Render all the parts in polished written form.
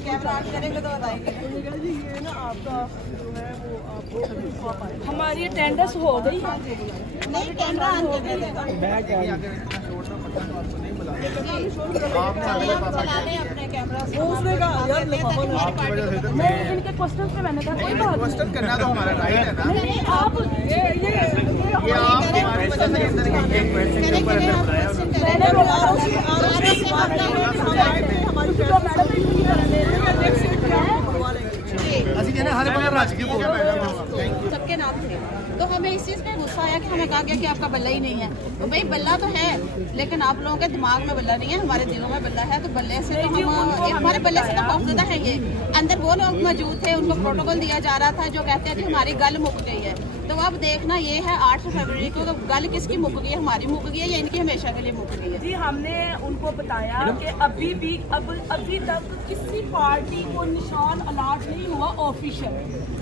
Camera on करेंगे तो बताएंगे। जी ये ना आपका जो है वो आपको हमारी अटेंडेंस हो गई। नहीं कैमरा ऑन करके देगा। चला लें अपने कैमरा से। उसने कहा यार मैं इनके क्वेश्चन पे मैंने कहा कोई बात क्वेश्चन करना तो हमारा राइट है ना। नहीं, आप ये आप हमारे बच्चों के अंदर ये क्वेश्चन के ऊपर अंदर बनाया मैंने बोला ਅਸੀਂ ਕਹਿੰਦੇ ਹਰ ਬੰਦਾ ਰੱਜ ਕੇ ਬੋਲਦਾ ਮੈਡਮ। सबके नाम थे तो हमें इस चीज़ पे गुस्सा आया कि हमें कहा गया कि आपका बल्ला ही नहीं है। तो भाई बल्ला तो है लेकिन आप लोगों के दिमाग में बल्ला नहीं है, हमारे दिलों में बल्ला है। तो बल्ले से तो हम हमारे बल्ले से तो खौफजदा है। ये अंदर वो लोग मौजूद थे, उनको प्रोटोकॉल दिया जा रहा था जो कहते हैं कि हमारी गल मुक गई है। तो अब देखना ये है 8 फरवरी को तो गल किसकी मुक गई है, हमारी मुक गई है या इनकी हमेशा के लिए मुक गई है। जी हमने उनको बताया कि अभी तक किसी पार्टी को निशान अलाट नहीं हुआ ऑफिशियल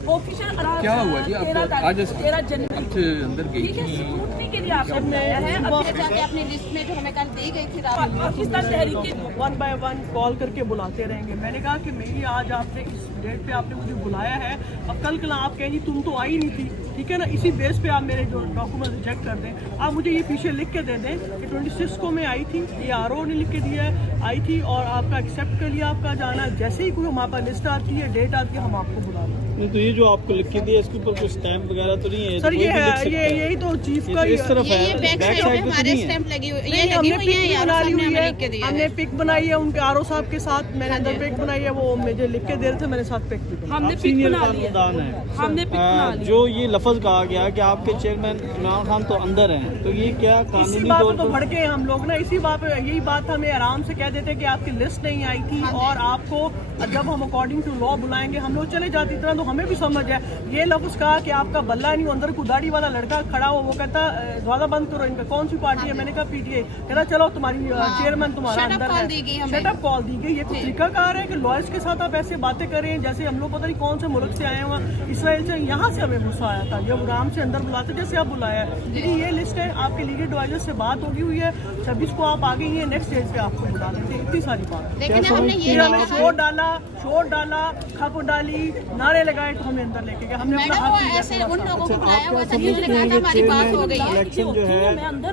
क्या हुआ जी? आप आज 13 जनवरी अंदर गई ठीक है, थी। स्क्रूटनी के लिए आपने बताया है। अब जाके अपनी लिस्ट में जो हमें कल दी गई थी रात में पाकिस्तान तहरीक 1 by 1 कॉल करके बुलाते रहेंगे। मैंने कहा कि मेरी आज आपने इस डेट पे आपने मुझे बुलाया है, अब कल आप कहें जी तुम तो आई नहीं थी, ठीक है ना। इसी बेस पे आप मेरे जो डॉक्यूमेंट रिजेक्ट कर दें। आप मुझे ये पीछे लिख के दे दें कि 26 को मैं आई थी, ये RO ने लिख के दिया है आई थी और आपका एक्सेप्ट कर लिया आपका जाना। जैसे ही कोई हमारे पास लिस्ट आती है, डेट आती है, हम आपको बुला लें। नहीं तो ये जो आपको लिख के दिया इसके ऊपर कोई स्टैम्प वगैरह तो नहीं है? सर ये है यही तो चीफ का इस तरफ है, ये बैक साइड पे हमारे स्टैंप लगी हुई ये लगी हमने हुई पिक है यार, बना ली सामने हुई हमें है, लिख के दिया हमने है। पिक बनाई है उनके RO साहब के साथ। मैंने अंदर पिक बनाई है, वो मुझे लिख के दे रहे थे, मैंने साथ पिक भी बनाई। हमने आप पिक सीनियर बना लिया, कारकुनान हैं। हमने पिक बना लिया। जो ये लफ्ज कहा गया कि आपके चेयरमैन इमरान खान तो अंदर हैं, तो ये क्या इसी कानूनी बात तौर पे तो पर? भड़के हैं हम लोग ना। इसी बात पे यही बात हमें आराम से कह देते कि आपकी लिस्ट नहीं आई थी और आपको जब हम अकॉर्डिंग टू लॉ बुलाएंगे हम लोग चले जाते। इतना तो हमें भी समझ है। ये लफ्ज कहा कि आपका बल्ला नहीं, अंदर कुदाड़ी वाला लड़का खड़ा हो, वो कहता दरवाजा बंद करो, इनका कौन सी पार्टी है? मैंने कहा PTA। कहता चलो तुम्हारी चेयरमैन तुम्हारा Shut up अंदर call है। दी गई हमें। शट अप कॉल दी गई। ये कुछ तरीकाकार है कि लॉयर्स के साथ आप ऐसे बातें करें जैसे हम लोग पता नहीं कौन से मुल्क से आए हुए, इसराइल से। यहाँ से हमें गुस्सा आया था जब आराम से अंदर बुलाते जैसे आप बुलाया है। लेकिन ये लिस्ट है, आपके लीगल एडवाइजर से बात होगी हुई है, 26 को आप आ गई हैं, नेक्स्ट स्टेज पे आपको बुला देते। इतनी सारी बात। लेकिन हमने ये फिर नहीं हमें कहा शोर डाला, खप डाली, नारे लगाए तो हमें अंदर लेके गए। हमने अपना मैडम हक वो दिया। ऐसे उन लोगों को बुलाया हुआ था समझते जिन्होंने कहा हैं था कि हमारी बात हो गई है। इलेक्शन जो है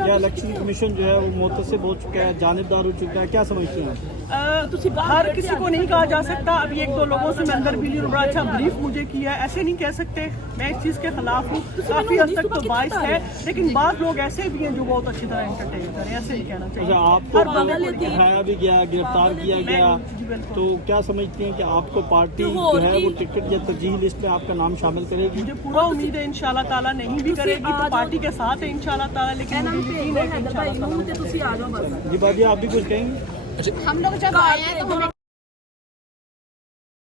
या इलेक्शन कमीशन जो है वो मुतसिब हो चुका है, जानिबदार हो चुका है, क्या समझते हैं? हर किसी को नहीं कहा जा सकता। अभी 1-2 लोगों से मैं अंदर भी नहीं, बड़ा अच्छा ब्रीफ मुझे किया है, ऐसे नहीं कह सकते। मैं इस चीज़ के खिलाफ हूँ। काफ़ी हद तक तो बाइस है, लेकिन बाद लोग ऐसे भी हैं जो बहुत अच्छी तरह एंटरटेन करें, ऐसे नहीं कहना चाहिए। आपको उठाया भी गया, गिरफ्तार किया गया, तो क्या समझती हैं कि आपको पार्टी जो है वो टिकट या तरजीही लिस्ट में आपका नाम शामिल करेगी? मुझे पूरा उम्मीद है इंशाल्लाह ताला नहीं भी करेगी तो पार्टी के साथ है इंशाल्लाह ताला। लेकिन मुझे यकीन है कि इंशाल्लाह ताला ਤੁਸੀਂ ਆ ਜਾਓ बस। जी बाजी आप भी कुछ कहेंगे? हम लोग जब आए हैं तो हमें